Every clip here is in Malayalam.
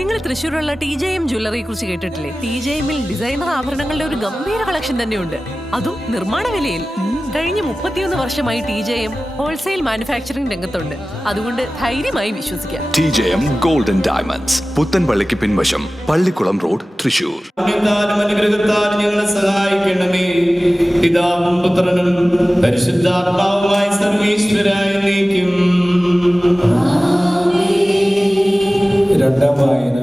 നിങ്ങൾ തൃശ്ശൂരുള്ള TJM ജ്വല്ലറിയെ കുറിച്ച് കേട്ടിട്ടില്ലേ? TJMൽ ഡിസൈനർ ആഭരണങ്ങളുടെ ഒരു ഗംഭീര കളക്ഷൻ തന്നെയുണ്ട്, അതും നിർമ്മാണ വിലയിൽ. കഴിഞ്ഞ 31 വർഷമായി TJM ഹോൾസെയിൽ മാനുഫാക്ചറിംഗ് രംഗത്തുണ്ട്. അതുകൊണ്ട് ധൈര്യമായി വിശ്വസിക്കാം. TJM ഗോൾഡൻ ഡയമണ്ട്സ്, പുത്തൻപള്ളിക്ക് പിൻവശം, പള്ളിക്കുളം റോഡ്, തൃശ്ശൂർ. ഞങ്ങളെ സഹായിക്കണമേ. പിതാവും പുത്രനും പരിശുദ്ധാത്മാവുമായ സർവീശ്വരായ നീക്കും. രണ്ടാം വായന.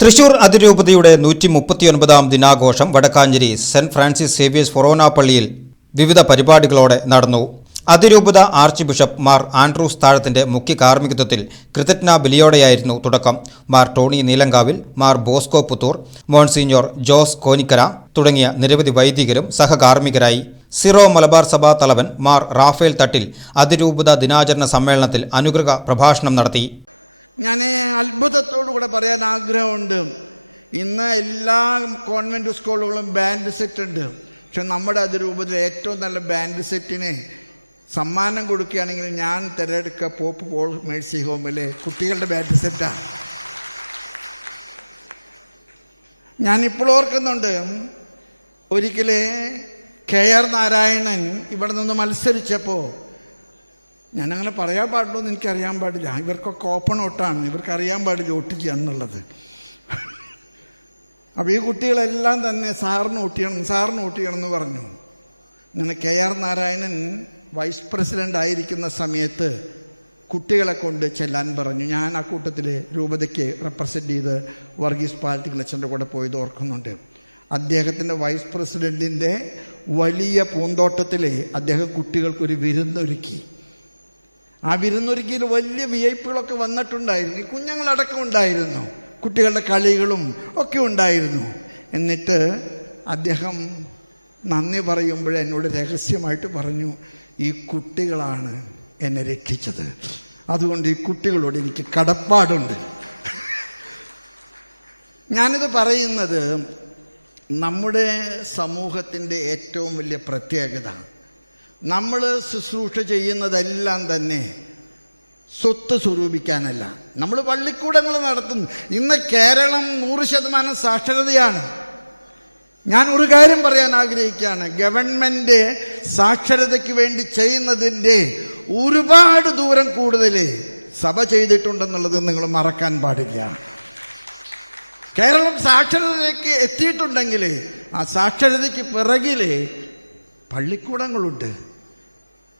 തൃശൂർ അതിരൂപതയുടെ 139ാം ദിനാഘോഷം വടക്കാഞ്ചേരി സെന്റ് ഫ്രാൻസിസ് സേവിയേഴ്സ് ഫൊറോന പള്ളിയിൽ വിവിധ പരിപാടികളോടെ നടന്നു. അതിരൂപത ആർച്ച് ബിഷപ്പ് മാർ ആൻഡ്രൂസ് താഴത്തിന്റെ മുഖ്യ കാർമ്മികത്വത്തിൽ കൃതജ്ഞ ബലിയോടെയായിരുന്നു തുടക്കം. മാർ ടോണി നീലങ്കാവിൽ, മാർ ബോസ്കോ പുത്തൂർ, മോൺസിഞ്ഞോർ ജോസ് കോനിക്കര തുടങ്ങിയ നിരവധി വൈദികരും സഹകാർമ്മികരായി. സിറോ മലബാർ സഭാ തലവൻ മാർ റാഫേൽ തട്ടിൽ അതിരൂപത ദിനാചരണ സമ്മേളനത്തിൽ അനുഗ്രഹ പ്രഭാഷണം നടത്തി. ഞാൻ അത്ഭുതത്തോടുകൂടെ പറയാൻ ആഗ്രഹമുണ്ട്. ഇന്ന് എല്ലാ കോൺവെൻറ്റ് സ്കൂളുകളും ബാൻഡ് സെറ്റ് ഉണ്ട്. പക്ഷെ നമ്മുടെ അതിരൂപതയിൽ ഏറ്റവും നല്ല ബാൻഡ് സെറ്റിന് സമ്മാനം കൊടുക്കുകയാണെങ്കിൽ ഞാൻ തിരഞ്ഞെടുക്കുക പോപ്പ് പോൾ മേഴ്സി ഹോമിലെ കുട്ടികളുടെ ബാൻഡ് സെറ്റാണ്. ഞാനിപ്പോൾ ഓർക്കുന്നുണ്ട്, ഒരിക്കലേ KR നാരായണൻ ഇവിടെ നിന്ന് മത്സരിച്ചപ്പോൾ, ഞാനങ്ങനെ പറയാൻ പാടുള്ളൂ എന്ന് എനിക്കറിയാൻ പാടില്ല, ഇവർക്കൊക്കെ ഓപ്പൺ വോട്ടാണ്, ഇവർക്കറിയാൻ പാടില്ല വോട്ട് ചെയ്യാന്നുള്ളത്. അപ്പോൾ ഈ കുട്ടികളെല്ലാം തന്നെ സാറിന് വോട്ട് ചെയ്യണം എന്ന് പറഞ്ഞു. അങ്ങനെ KR നാരായണൻ വൈസ് പ്രസിഡൻ്റ് ആയിരിക്കുന്ന സമയത്ത് കുട്ടികളെ കൊണ്ട് ചെല്ലാൻ പറഞ്ഞു. ഞാൻ ആ കൂട്ടത്തിൽ രൂപതയ്ക്ക് റെപ്രസെൻ്റ് ചെയ്ത് വർഗീസ് പാലത്തിലച്ഛൻ്റെ കൂടെ പോയത് ഓർക്കുന്നുണ്ട്. അദ്ദേഹത്തിൻ്റെ വൈസ് പ്രസിഡൻറ്റിൻ്റെ വലിയ പൂന്തോട്ടത്തിൽ അദ്ദേഹം കുട്ടികൾക്കൊരു വിരുന്നൊരുക്കി. ആ വിരുന്നൊരുക്കിയിൽ വലിയ VIP വന്നിട്ടുണ്ടായിരുന്നു, ഈ കുഞ്ഞുങ്ങളടക്കം ഉണ്ടായിരുന്നു, കുട്ടികളുടെ കളികളും ഒക്കെ ഉണ്ടായിരുന്നു. എന്നിട്ട് അദ്ദേഹം നന്ദി പറയുമ്പോൾ എന്നോട് രഹസ്യമായിട്ട് പറഞ്ഞു, ഈ കുട്ടികളാണ് എന്നെ രക്ഷിച്ചത്, അതുകൊണ്ട് ഈ കുട്ടികളോട് എനിക്ക് കടപ്പാടുണ്ട്. ഞാനിത് പറയുന്നത് നമ്മുടെ സമൂഹത്തിൻ്റെ ഏറ്റവും വലിയ പ്രത്യേകത, നമ്മൾ ശുശ്രൂഷ ചെയ്യുന്നതെല്ലാം തന്നെ സ്വത്ത് സ്വരൂപിക്കാനല്ല. നമ്മൾ പള്ളിക്കൂടങ്ങൾ നടത്തുന്നു. ഇന്ന് കേരളം 100% സാക്ഷരതയാണ്. ഞാൻ ഒരു കാര്യം പറയാൻ ആഗ്രഹിക്കുകയാണ്, ഗവൺമെൻറ് സാക്ഷരതയ്ക്ക് വേണ്ടി ചെയ്യുന്നതിൻ്റെ ഒരുപാട് ദൂരം കൂടുതൽ സഭ ചെയ്തിട്ടുണ്ടെന്നുള്ളത് നിങ്ങൾ മറക്കാൻ പാടില്ല. കേരളം സാക്ഷരതയ്ക്ക് എത്തിയിട്ടുണ്ടെങ്കിൽ ആ സാക്ഷരതയ്ക്ക് പിറകിൽ പള്ളിക്കൂടങ്ങളുണ്ട്.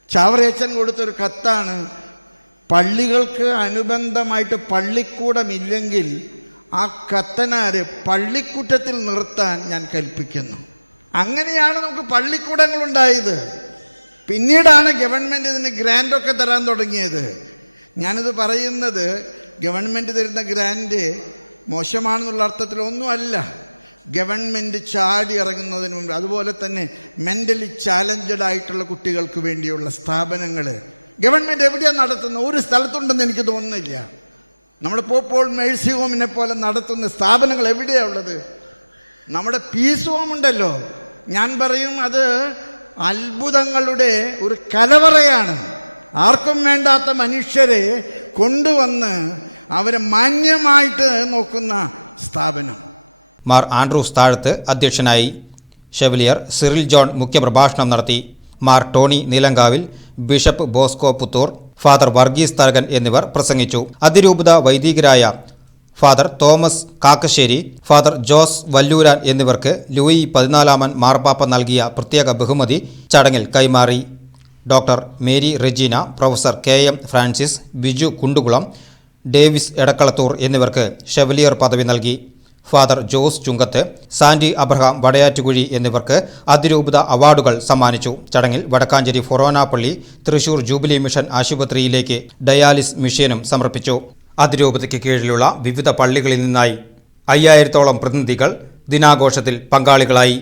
ചാവറയച്ചൻ കൊടുത്തൊരു കത്താണ്, പള്ളികൾക്ക് അനുബന്ധമായിട്ട് പള്ളിക്കൂടമില്ലെങ്കിൽ ആ കത്തനാര് പള്ളിക്കൂട്ടത്തിൽ നിർത്താൻ ഞാൻ കൽപ്പിക്കുന്നു. അങ്ങനെയാണ് നമുക്ക് പള്ളിക്കൂടങ്ങളുണ്ടായത്. പിന്നീടാണ് ഗവൺമെൻറ് ഇതിന് ഗ്രാൻഡൊക്കെ തരാൻ തുടങ്ങിയത്. ഞാനിത് പറയുന്നത് ഗവൺമെൻറ് തരുന്ന ഗ്രാൻഡ് മോശമാണെന്നുള്ള അർത്ഥത്തിലൊന്നുമല്ല. ഗവൺമെൻറ് ചാടി ഇറങ്ങുന്നതിന് മുമ്പ്, അതുപോലെ തന്നെ മെൻ്റലി ചാലഞ്ചഡ് ആയിട്ടുള്ള കുട്ടികൾക്ക് വേണ്ടിയുള്ള സ്ഥാപനങ്ങൾ ഗവൺമെൻറ് എവിടെയാണ് നടത്തുന്നത്? ഒരു സ്ഥലത്തുണ്ടെന്ന് എനിക്ക് തോന്നുന്നില്ല. നമ്മുടെ പോപ്പോൾ മേഴ്സി ഹോമിനെ പോലെ നടത്തുന്ന സ്ഥാപനങ്ങൾ എവിടെയാണ് ഉള്ളത്? നമ്മുടെ പീസ് ഹോം ഉണ്ടല്ലോ, ഞാൻ പറയും അത് അത്ഭുതങ്ങളുടെ ഒരു കലവറയാണ്. ആർക്കും വേണ്ടാത്ത മനുഷ്യരെ കൊണ്ടുവന്ന് അവരെ മാന്യമായിട്ട് നോക്കുന്ന സ്ഥാപനം. മാർ ആൻഡ്രൂസ് താഴത്ത് അധ്യക്ഷനായി. ഷെവലിയർ സിറിൽ ജോൺ മുഖ്യപ്രഭാഷണം നടത്തി. മാർ ടോണി നീലങ്കാവിൽ, ബിഷപ്പ് ബോസ്കോ പുത്തൂർ, ഫാദർ വർഗീസ് തരകൻ എന്നിവർ പ്രസംഗിച്ചു. അതിരൂപത വൈദികരായ ഫാദർ തോമസ് കാക്കശ്ശേരി, ഫാദർ ജോസ് വല്ലൂരാൻ എന്നിവർക്ക് ലൂയി 14 മാർപ്പാപ്പ നൽകിയ പ്രത്യേക ബഹുമതി ചടങ്ങിൽ കൈമാറി. Doctor Mary Regina, professor KM Francis, Biju Kundukulam, Davis Edakkalathur എന്നിവർക്ക് ഷെവലിയർ പദവി നൽകി. ഫാദർ ജോസ് ചുങ്കത്ത്, സാൻഡി അബ്രഹാം വടയാറ്റുകുഴി എന്നിവർക്ക് അതിരൂപത അവാർഡുകൾ സമ്മാനിച്ചു. ചടങ്ങിൽ വടക്കാഞ്ചേരി ഫൊറോന പള്ളി, തൃശൂർ ജൂബിലി മിഷൻ ആശുപത്രിയിലേക്ക് ഡയാലിസ് മെഷീനും സമർപ്പിച്ചു. അതിരൂപതയ്ക്ക് കീഴിലുള്ള വിവിധ പള്ളികളിൽ നിന്നായി 5000-ഓളം പ്രതിനിധികൾ ദിനാഘോഷത്തിൽ പങ്കാളികളായി.